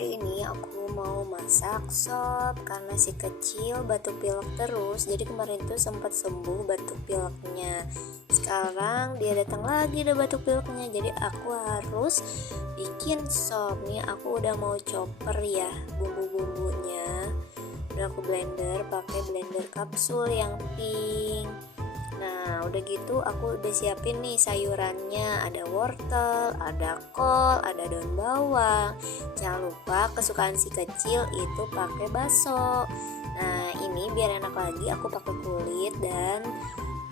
Hari ini aku mau masak sop karena si kecil batuk pilek terus. Jadi kemarin tuh sempat sembuh batuk pileknya. Sekarang dia datang lagi ada batuk pileknya. Jadi aku harus bikin sop. Nih aku udah mau chopper ya bumbu-bumbunya. Udah aku blender pakai blender kapsul yang pink. Nah udah gitu aku udah siapin nih sayurannya. Ada wortel, ada kol, ada daun bawang. Jangan lupa kesukaan si kecil itu pakai bakso. Nah ini biar enak lagi aku pakai kulit dan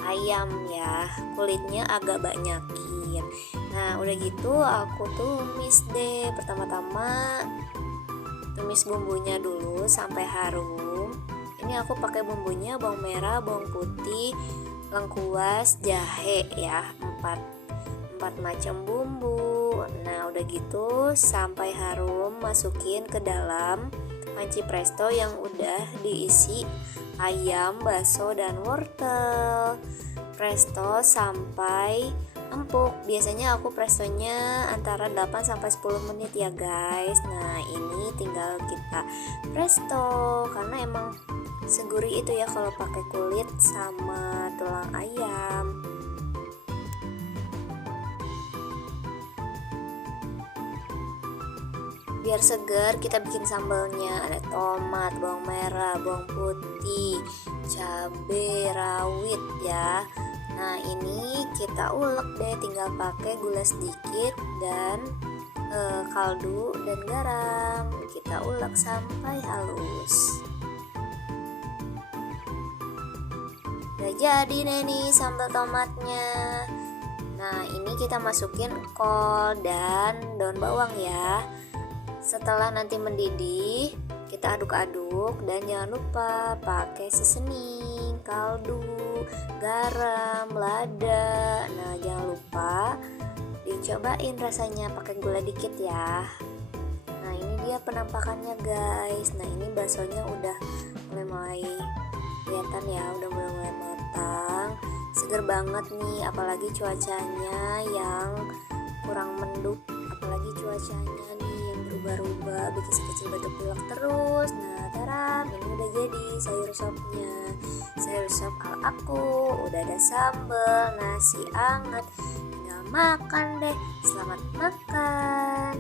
ayam ya. Kulitnya agak banyakin. Nah udah gitu aku tumis deh. Pertama-tama tumis bumbunya dulu sampai harum. Ini aku pakai bumbunya bawang merah, bawang putih, lengkuas, jahe ya, 4 macam bumbu. Nah udah gitu sampai harum masukin ke dalam panci presto yang udah diisi ayam, bakso dan wortel. Presto sampai empuk. Biasanya aku prestonya antara 8 sampai 10 menit ya guys. Nah ini tinggal kita presto karena emang segurih itu ya kalau pakai kulit sama tulang ayam. Biar segar kita bikin sambalnya. Ada tomat, bawang merah, bawang putih, cabai rawit ya. Nah ini kita ulek deh, tinggal pakai gula sedikit dan kaldu dan garam. Kita ulek sampai halus. Udah jadi deh nih sambal tomatnya. Nah ini kita masukin kol dan daun bawang ya. Setelah nanti mendidih kita aduk-aduk dan jangan lupa pakai seasoning, kaldu, garam, lada. Nah jangan lupa dicobain rasanya pakai gula dikit ya. Nah ini dia penampakannya guys. Nah ini baksonya udah mulai kelihatan ya, udah mulai matang, seger banget nih. Apalagi cuacanya yang kurang menduk, apalagi cuacanya nih yang berubah-ubah bikin si kecil batuk pilek terus. Nah taram, ini udah jadi sayur sopnya. Sayur sop ala aku, udah ada sambal, nasi anget, tinggal makan deh. Selamat makan.